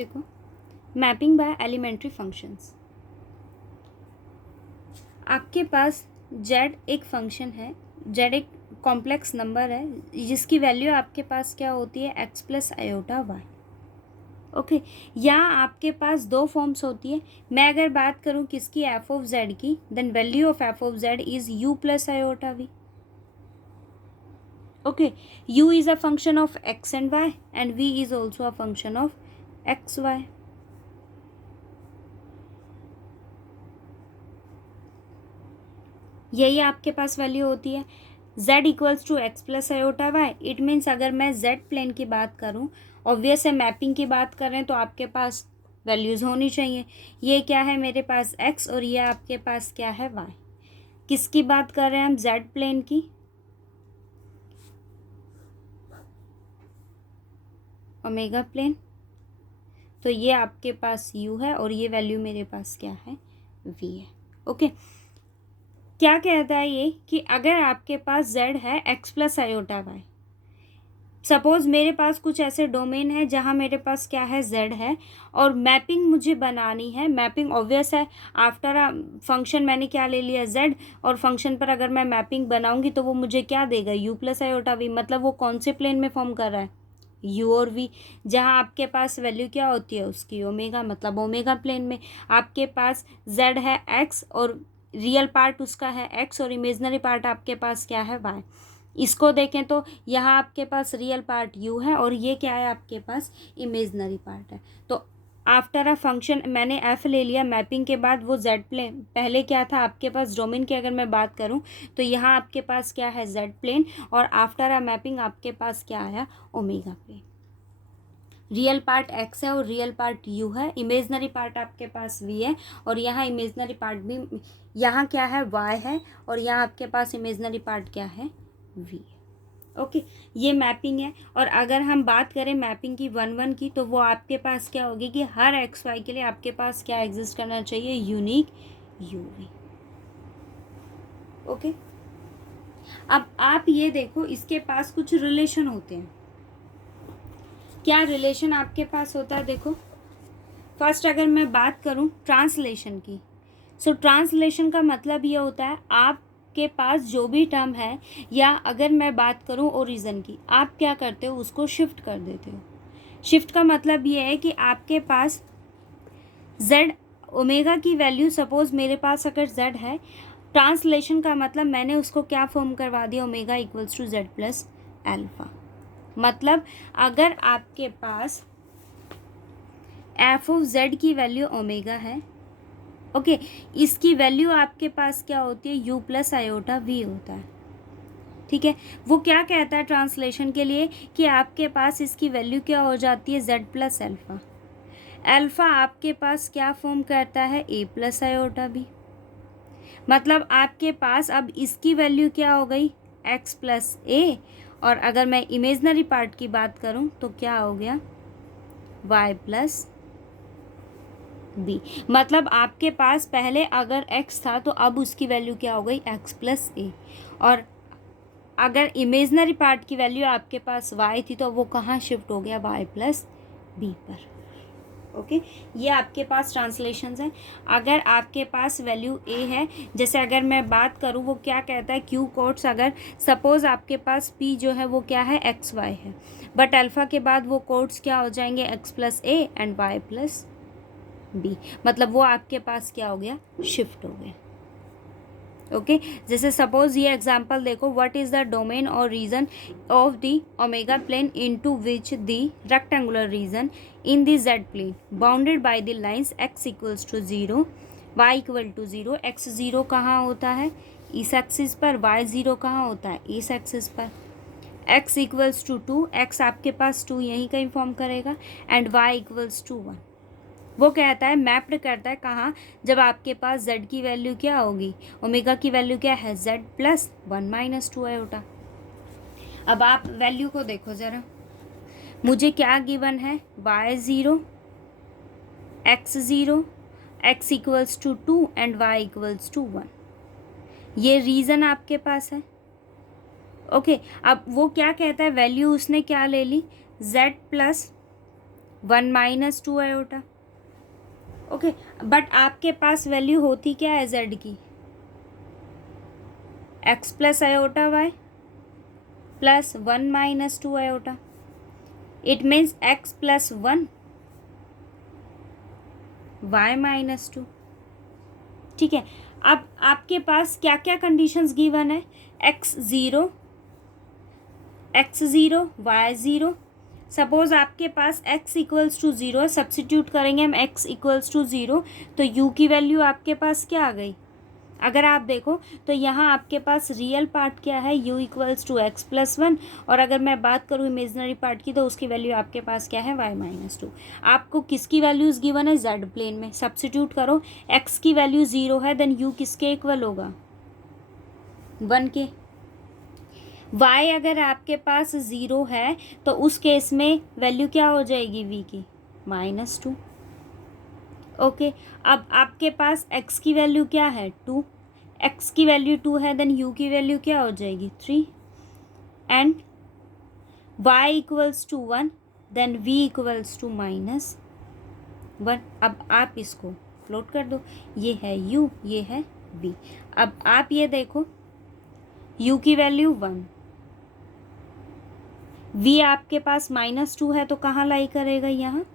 देखो, mapping bye elementary functions. आपके पास z एक फंक्शन है, z एक कॉम्प्लेक्स नंबर है जिसकी वैल्यू आपके पास क्या होती है, x plus iota y। Okay, यहाँ आपके पास दो फॉर्म्स होती है। मैं अगर बात करूँ किसकी, एफ ऑफ जेड की, then value of f of z is u plus iota v। Okay, u is a function of x and y and v is also a function of x y. यही आपके पास value होती है। z equals to x plus iota y. It means अगर मैं z plane की बात करूँ, ऑब्वियस है मैपिंग की बात कर रहे हैं तो आपके पास वैल्यूज़ होनी चाहिए। ये क्या है मेरे पास x और ये आपके पास क्या है y। किसकी बात कर रहे हैं हम, z प्लेन की, ओमेगा प्लेन। तो ये आपके पास u है और ये वैल्यू मेरे पास क्या है, v है। ओके, क्या कहता है ये कि अगर आपके पास z है x plus iota y, suppose मेरे पास कुछ ऐसे डोमेन है जहाँ मेरे पास क्या है, z है, और मैपिंग मुझे बनानी है। मैपिंग ऑब्वियस है, आफ्टर अ फंक्शन मैंने क्या ले लिया, z, और फंक्शन पर अगर मैं मैपिंग बनाऊंगी तो वो मुझे क्या देगा, u प्लस आयोटा v। मतलब वो कौन से प्लेन में फॉर्म कर रहा है, u और v, जहाँ आपके पास वैल्यू क्या होती है उसकी, ओमेगा। मतलब ओमेगा प्लेन में आपके पास z है x और रियल पार्ट उसका है x और इमेजनरी पार्ट आपके पास क्या है, y। इसको देखें तो यहाँ आपके पास रियल पार्ट u है और ये क्या है आपके पास, इमेजनरी पार्ट है। तो आफ्टर अ फंक्शन मैंने f ले लिया मैपिंग के बाद, वो z प्लेन पहले क्या था आपके पास, डोमेन की अगर मैं बात करूँ तो यहाँ आपके पास क्या है, z प्लेन, और आफ्टर अ मैपिंग आपके पास क्या आया, omega plane. Real part x है और रियल पार्ट u है, इमेजनरी पार्ट आपके पास v है, और यहाँ इमेजनरी पार्ट भी, यहाँ क्या है, y है, और यहाँ आपके पास इमेजनरी पार्ट क्या है, v है। ओके, ये मैपिंग है। और अगर हम बात करें मैपिंग की 1-1 की, तो वो आपके पास क्या होगी कि हर एक्स वाई के लिए आपके पास क्या एग्जिस्ट करना चाहिए, यूनिक यूवी। ओके, अब आप ये देखो, इसके पास कुछ रिलेशन होते हैं। क्या रिलेशन आपके पास होता है, देखो फर्स्ट अगर मैं बात करूं ट्रांसलेशन की, सो ट्रांसलेशन का मतलब ये होता है आपके पास जो भी टर्म है, या अगर मैं बात करूं ओरिजिन की, आप क्या करते हो, उसको शिफ्ट कर देते हो। शिफ्ट का मतलब ये है कि आपके पास z ओमेगा की वैल्यू, सपोज मेरे पास अगर z है, ट्रांसलेशन का मतलब मैंने उसको क्या फॉर्म करवा दिया, omega equals to z plus alpha. मतलब अगर आपके पास एफ ऑफ जेड की वैल्यू ओमेगा है, ओके, इसकी वैल्यू आपके पास क्या होती है, u प्लस आयोटा v होता है। ठीक है, वो क्या कहता है ट्रांसलेशन के लिए कि आपके पास इसकी वैल्यू क्या हो जाती है, z प्लस एल्फा। एल्फा आपके पास क्या फॉर्म करता है, a प्लस आयोटा b। मतलब आपके पास अब इसकी वैल्यू क्या हो गई, x प्लस a, और अगर मैं इमेजनरी पार्ट की बात करूं तो क्या हो गया, y प्लस b। मतलब आपके पास पहले अगर x था तो अब उसकी वैल्यू क्या हो गई, x प्लस a, और अगर इमेजनरी पार्ट की वैल्यू आपके पास y थी तो वो कहाँ शिफ्ट हो गया, y प्लस b पर। ओके, ये आपके पास ट्रांसलेशंस हैं। अगर आपके पास वैल्यू a है, जैसे अगर मैं बात करूँ, वो क्या कहता है, q कोट्स, अगर सपोज आपके पास p जो है वो क्या है, एक्स वाई है, बट अल्फ़ा के बाद वो कोट्स क्या हो जाएंगे, x plus a and y plus b। मतलब वो आपके पास क्या हो गया, शिफ्ट हो गया। ओके, जैसे सपोज ये एग्जांपल देखो, व्हाट इज द डोमेन और region of the omega plane into which the rectangular region in the z plane bounded by the lines x equals to 0, y equal to 0। x 0 कहाँ होता है, इस axis पर, y 0 कहाँ होता है, इस एक्सिस पर। x इक्वल्स टू 2, x आपके पास 2 यहीं कहीं फॉर्म करेगा, एंड y इक्वल्स टू 1। वो कहता है मैप्ड करता है कहाँ, जब आपके पास z की वैल्यू क्या होगी, ओमेगा की वैल्यू क्या है, z प्लस 1 माइनस 2 आयोटा। अब आप वैल्यू को देखो ज़रा, मुझे क्या गिवन है, y 0, x 0, x equals to 2 and y equals to 1। ये रीज़न आपके पास है। ओके, अब वो क्या कहता है, वैल्यू उसने क्या ले ली, z plus 1 minus 2 iota. Okay, but आपके पास वैल्यू होती क्या है z की? x plus iota y plus 1 minus 2 iota. It means x plus 1 y minus 2। ठीक है, अब आपके पास क्या क्या कंडीशंस गिवन है? x0 y 0। सपोज आपके पास x इक्वल्स टू 0, सब्सिट्यूट करेंगे हम x इक्वल्स टू 0, तो u की वैल्यू आपके पास क्या आ गई? अगर आप देखो तो यहाँ आपके पास रियल पार्ट क्या है? u equals to x plus 1, और अगर मैं बात करूँ इमेजनरी पार्ट की तो उसकी वैल्यू आपके पास क्या है? y minus 2। आपको किसकी वैल्यूज़ गिवन है? z प्लेन में। सब्सिट्यूट करो, x की वैल्यू 0 है, देन u किसके इक्वल होगा? 1 के। y अगर आपके पास 0 है तो उस केस में वैल्यू क्या हो जाएगी v की? -2। ओके, अब आपके पास x की वैल्यू क्या है? 2। x की वैल्यू 2 है, देन u की वैल्यू क्या हो जाएगी? 3। And y equals to 1, then v equals to -1। अब आप इसको प्लॉट कर दो, ये है u, ये है v। अब आप ये देखो, u की वैल्यू 1, v आपके पास -2 है, तो कहाँ लाई करेगा? यहाँ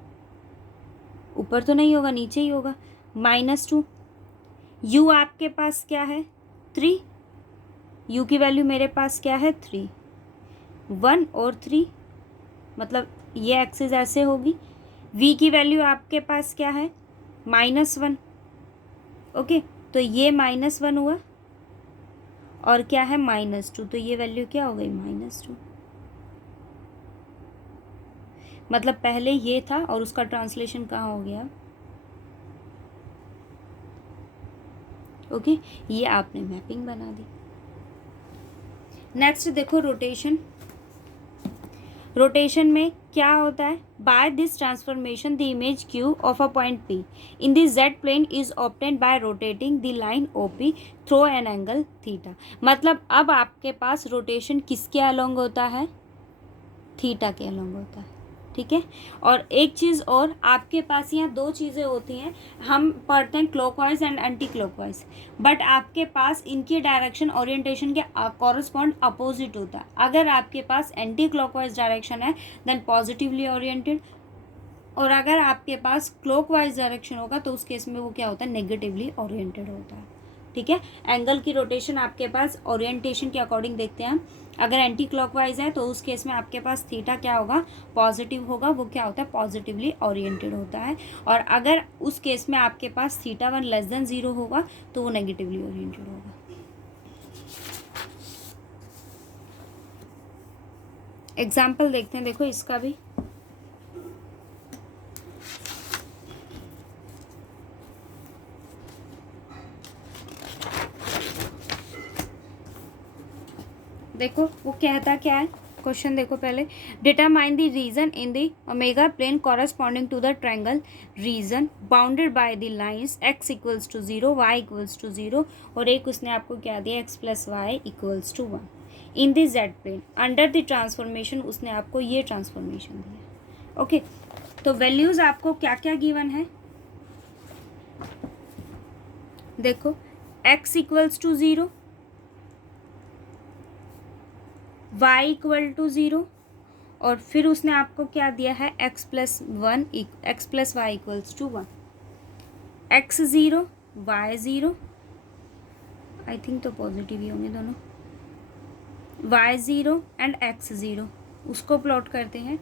ऊपर तो नहीं होगा, नीचे ही होगा। -2, u आपके पास क्या है? 3। u की वैल्यू मेरे पास क्या है? 3। 1 और 3, मतलब ये एक्सिस ऐसे होगी। v की वैल्यू आपके पास क्या है? -1। ओके, तो ये -1 हुआ, और क्या है? -2, तो ये वैल्यू क्या हो गई? -2। मतलब पहले ये था और उसका ट्रांसलेशन कहाँ हो गया? ओके, ये आपने मैपिंग बना दी। नेक्स्ट देखो रोटेशन। रोटेशन में क्या होता है? By this transformation the image q of a point p in the z plane is obtained by rotating the line OP through an angle theta. मतलब अब आपके पास रोटेशन किसके अलोंग होता है? थीटा के अलोंग होता है। ठीक है, और एक चीज़ और, आपके पास यहाँ दो चीज़ें होती हैं, हम पढ़ते हैं clockwise and anti clockwise, but आपके पास इनकी डायरेक्शन ओरिएंटेशन के कॉरस्पॉन्ड अपोजिट होता है। अगर आपके पास एंटी क्लॉकवाइज डायरेक्शन है देन पॉजिटिवली ओरिएंटेड, और अगर आपके पास क्लॉकवाइज डायरेक्शन होगा तो उस केस में वो क्या होता है? नेगेटिवली ओरिएंटेड होता है। ठीक है, एंगल की रोटेशन आपके पास ओरिएंटेशन के अकॉर्डिंग देखते हैं हम। अगर एंटी क्लॉकवाइज है तो उस केस में आपके पास थीटा क्या होगा? पॉजिटिव होगा, वो क्या होता है? पॉजिटिवली ओरिएंटेड होता है। और अगर उस केस में आपके पास θ1 लेस देन 0 होगा तो वो नेगेटिवली ओरिएंटेड होगा। एग्जाम्पल देखते हैं, देखो इसका भी। देखो वो कहता क्या है क्वेश्चन, देखो पहले। Determine the region in the omega plane corresponding to the triangle region bounded by the lines x equals to 0, y equals to 0, और एक उसने आपको क्या दिया? x plus y equals to 1 in the z plane under the transformation, उसने आपको ये transformation दिया। ओके, तो वैल्यूज आपको क्या क्या गिवन है? देखो x equals to 0, y equal to 0, और फिर उसने आपको क्या दिया है? x plus y equals to 1। x 0 y 0, I think तो पॉजिटिव ही होंगे दोनों। y 0 एंड x 0, उसको प्लॉट करते हैं।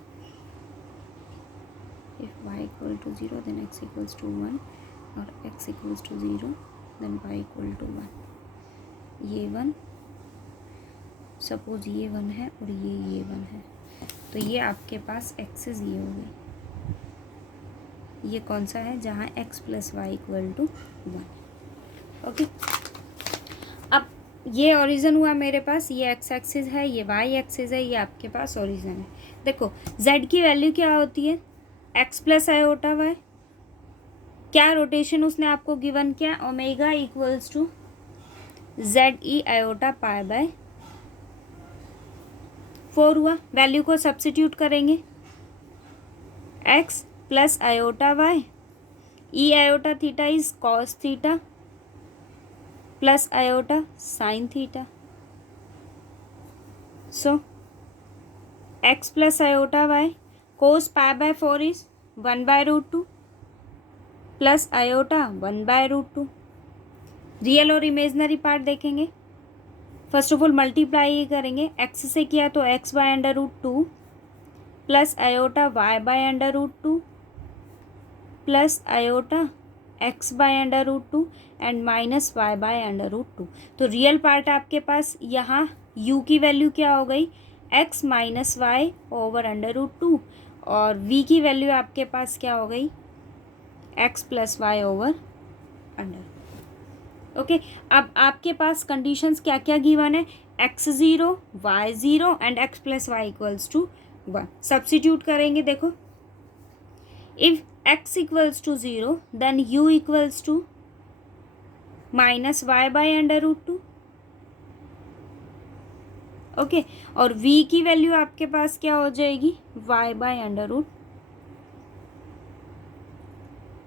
If y equal to 0 then x equals to 1, और x equals to 0 then y equal to 1। ये 1, सपोज ये 1 है और ये 1 है, तो ये आपके पास एक्सेस ये हो गई। ये कौन सा है? जहाँ x plus y equal to 1। Okay, अब ये ओरिजिन हुआ मेरे पास, ये x एक्सिस है, ये y एक्सिस है, ये आपके पास ओरिजिन है। देखो z की वैल्यू क्या होती है? x plus iota y. क्या रोटेशन उसने आपको गिवन किया? Omega equals to ZE iota pi by 4 हुआ। वैल्यू को सब्सिट्यूट करेंगे, x plus iota y, e iota theta is cos theta plus iota sine theta. So x plus iota y cos pi by 4 is 1 by root 2 plus iota 1 by root 2. Real और imaginary part देखेंगे. First of all multiply ही करेंगे. x से किया तो x by under root 2 plus iota y by under root 2 plus iota x by under root 2 and minus y by under root 2. तो real part आपके पास यहाँ u की वैल्यू क्या हो गई, x minus y over under root 2 और v की value आपके पास क्या हो गई, x plus y over under. Okay, अब आपके पास कंडीशंस क्या क्या गिवन है, x0 y0 and x plus y equals to 1. Substitute करेंगे. देखो if x equals to 0 then u equals to minus y by under root 2. Okay, और v की value आपके पास क्या हो जाएगी, y बाय अंडर रूट.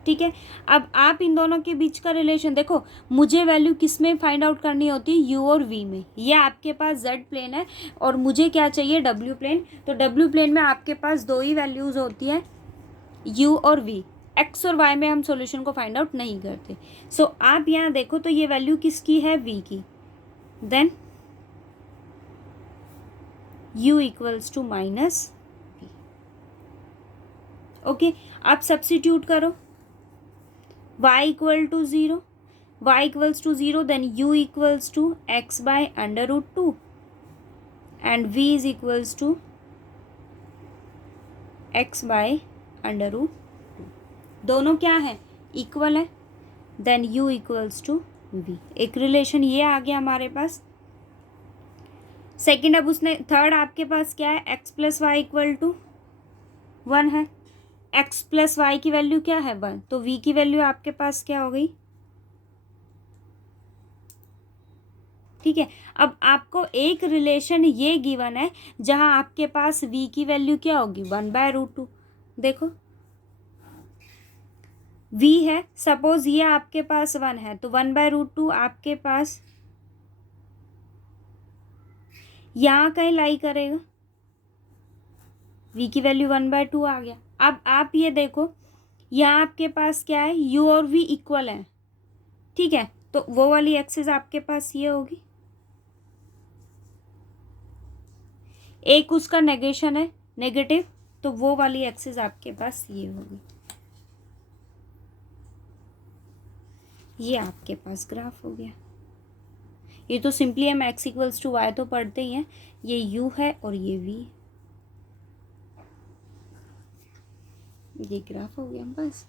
ठीक है, अब आप इन दोनों के बीच का रिलेशन देखो. मुझे वैल्यू किस में फाइंड आउट करनी होती है, u और v में. ये आपके पास z प्लेन है और मुझे क्या चाहिए, w प्लेन. तो w प्लेन में आपके पास दो ही वैल्यूज़ होती है, u और v. x और y में हम सॉल्यूशन को फाइंड आउट नहीं करते. सो आप यहाँ देखो तो ये वैल्यू किसकी है, v की. Then u equals to minus v. Okay, आप सब्स्टिट्यूट करो. y equal to 0, y equals to 0 then u equals to x by under root 2 and v is equals to x by under root 2. दोनों क्या है, equal है. Then u equals to v. एक relation ये आ गया हमारे पास. सेकेंड, अब उसने थर्ड आपके पास क्या है, x plus y equal to 1 है. x प्लस वाई की वैल्यू क्या है, 1. तो v की वैल्यू आपके पास क्या हो गई. ठीक है, अब आपको एक रिलेशन ये गिवन है जहां आपके पास v की वैल्यू क्या होगी, 1 बाय रूट 2. देखो v है, सपोज ये आपके पास 1 है तो 1 बाय रूट 2 आपके पास यहाँ कहीं लाई करेगा. v की वैल्यू 1 बाय 2 आ गया. अब आप ये देखो यहाँ आपके पास क्या है, u और v इक्वल है. ठीक है, तो वो वाली एक्सिस आपके पास ये होगी. एक उसका नेगेशन है, नेगेटिव, तो वो वाली एक्सिस आपके पास ये होगी. ये आपके पास ग्राफ हो गया. ये तो सिंपली हम x इक्वल्स टू वाई तो पढ़ते ही हैं. ये u है और ये v. ये ग्राफ हो गया. बस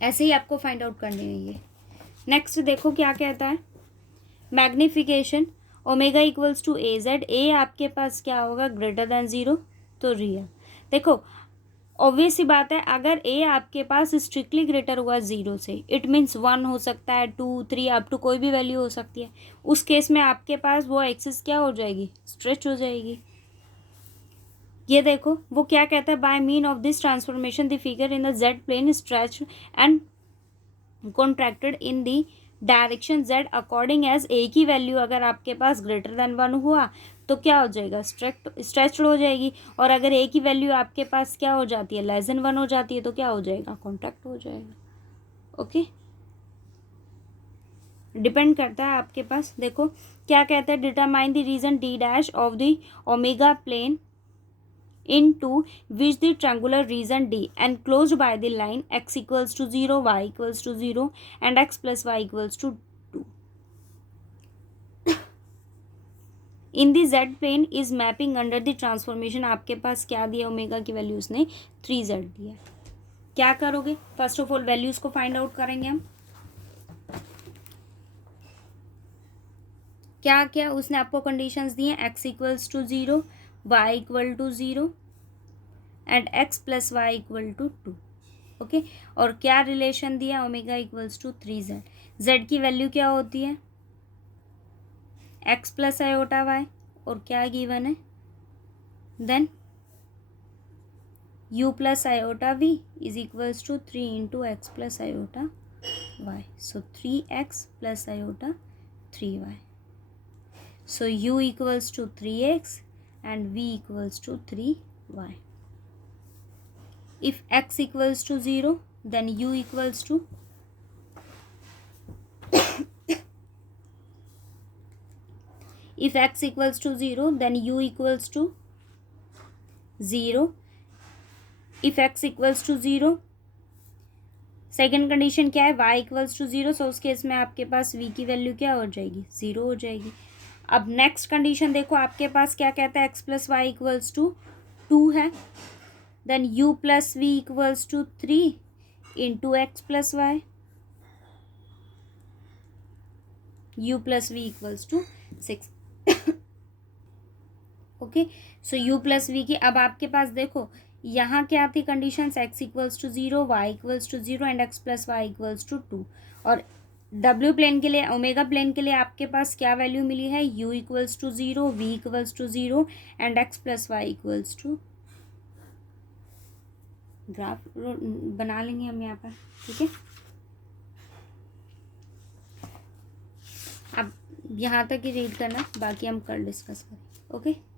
ऐसे ही आपको फाइंड आउट करने हैं ये. नेक्स्ट देखो क्या कहता है, magnification omega equals to A Z. A आपके पास क्या होगा, ग्रेटर देन 0, तो रियल. देखो ऑब्वियस सी बात है, अगर ए आपके पास स्ट्रिक्टली ग्रेटर हुआ 0 से, इट मीन्स 1 हो सकता है, 2 3 अप टू कोई भी वैल्यू हो सकती है. उस केस में आपके पास वो एक्सिस क्या हो जाएगी, स्ट्रेच हो जाएगी. ये देखो वो क्या कहता है, by mean of this transformation the figure in the z plane stretch and contracted in the direction z according as a की वैल्यू अगर आपके पास ग्रेटर देन 1 हुआ तो क्या हो जाएगा, स्ट्रेच्ड हो जाएगी. और अगर ए की वैल्यू आपके पास क्या हो जाती है, लेस देन 1 हो जाती है, तो क्या हो जाएगा, कॉन्ट्रैक्ट हो जाएगा. ओके, डिपेंड करता है आपके पास. देखो क्या कहता है, determine the region D dash of the omega plane into which the triangular region D enclosed by the line x equals to 0, y equals to 0 and x plus y equals to 2 in the z plane is mapping under the transformation. आपके पास क्या दिया, omega की value उसने 3z दिया. क्या करोगे, first of all values को फाइंड आउट करेंगे हम. क्या क्या उसने आपको कंडीशंस दी हैं, x equals to 0, y equal to 0 and x plus y equal to 2. Okay, और क्या रिलेशन दिया, omega equals to 3z. z की वैल्यू क्या होती है, x प्लस आयोटा y, और क्या गिवन है, then u plus iota v is equals to 3 into x plus iota y. So 3x plus iota 3y. So u equals to 3x and v equals to 3y. If x equals to 0, then u equals to if x equals to 0, then u equals to 0. If x equals to 0, second condition क्या है, y equals to 0. सो उस case में आपके पास v की value क्या हो जाएगी, 0 हो जाएगी. अब नेक्स्ट कंडीशन देखो, आपके पास क्या कहता है, x plus y equals to 2 है. Then u plus v equals to 3 into x plus y. u plus v equals to 6. Okay, so u plus v की अब आपके पास देखो यहाँ क्या थी condition, x equals to 0, y equals to 0 and x plus y equals to 2. और w plane के लिए, ओमेगा प्लेन के लिए आपके पास क्या वैल्यू मिली है, u equals to 0, v equals to 0 and x plus y equals to. Graph बना लेंगे हम यहाँ पर, ठीक है. अब यहाँ तक ही रीड करना, बाकी हम कल डिस्कस करें. ओके.